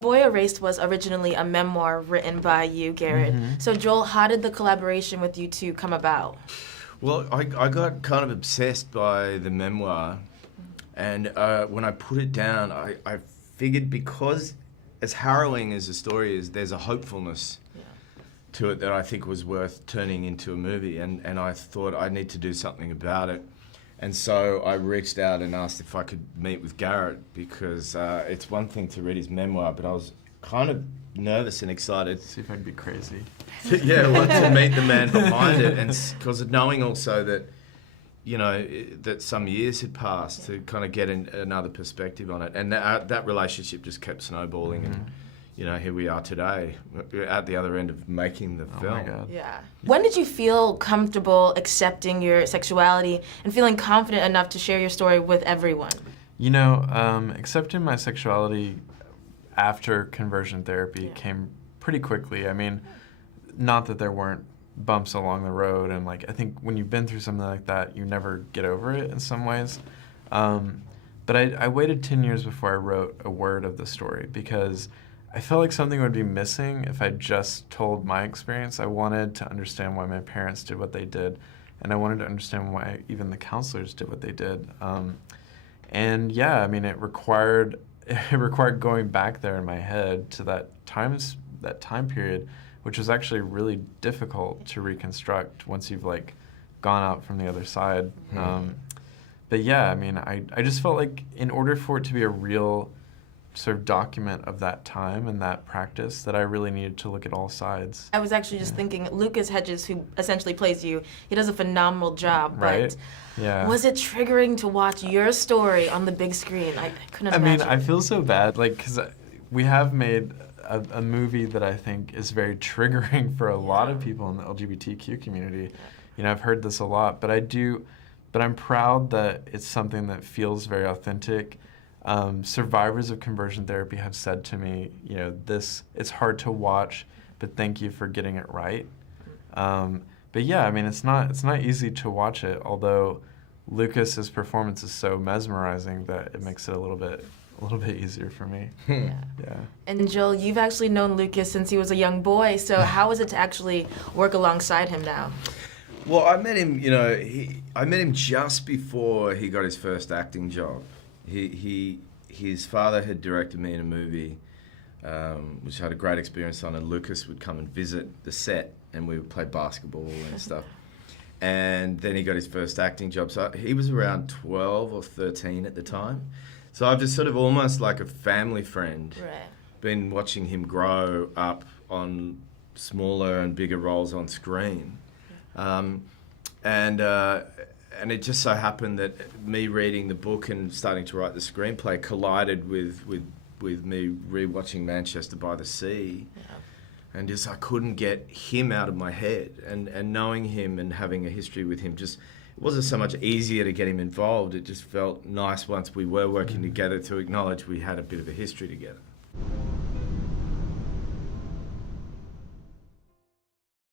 Boy Erased was originally a memoir written by you, Garrard. So Joel, how did the collaboration with you two come about? Well, I got kind of obsessed by the memoir, and when I put it down, I figured because as harrowing as the story is, there's a hopefulness to it that I think was worth turning into a movie, and I thought I need to do something about it. And so I reached out and asked if I could meet with Garrett, because it's one thing to read his memoir, but I was kind of nervous and excited. See if I'd be crazy. To meet the man behind it, and because of knowing also that, that some years had passed, to kind of get another perspective on it. And that relationship just kept snowballing, and here we are today, at the other end of making the film. Oh my God. Yeah. When did you feel comfortable accepting your sexuality and feeling confident enough to share your story with everyone? Accepting my sexuality after conversion therapy came pretty quickly. I mean, not that there weren't bumps along the road, and I think when you've been through something like that, you never get over it in some ways. But I waited 10 years before I wrote a word of the story, because I felt like something would be missing if I just told my experience. I wanted to understand why my parents did what they did, and I wanted to understand why even the counselors did what they did. It required going back there in my head to that time period, which was actually really difficult to reconstruct once you've gone out from the other side. I just felt like in order for it to be a real sort of document of that time and that practice, that I really needed to look at all sides. I was actually just thinking, Lucas Hedges, who essentially plays you, he does a phenomenal job. Right? But was it triggering to watch your story on the big screen? I couldn't imagine. I feel so bad, because we have made a movie that I think is very triggering for a lot of people in the LGBTQ community. I've heard this a lot, but I'm proud that it's something that feels very authentic. Survivors of conversion therapy have said to me, it's hard to watch, but thank you for getting it right. It's not easy to watch it, although Lucas's performance is so mesmerizing that it makes it a little bit easier for me. Yeah. And Joel, you've actually known Lucas since he was a young boy, so how is it to actually work alongside him now? Well, I met him, I met him just before he got his first acting job. His father had directed me in a movie, which I had a great experience on, and Lucas would come and visit the set, and we would play basketball and stuff. And then he got his first acting job. So he was around 12 or 13 at the time. So I've just sort of almost like a family friend, been watching him grow up on smaller and bigger roles on screen. And it just so happened that me reading the book and starting to write the screenplay collided with me rewatching Manchester by the Sea. And just I couldn't get him out of my head. And knowing him and having a history with him, just it wasn't so much easier to get him involved. It just felt nice once we were working together to acknowledge we had a bit of a history together.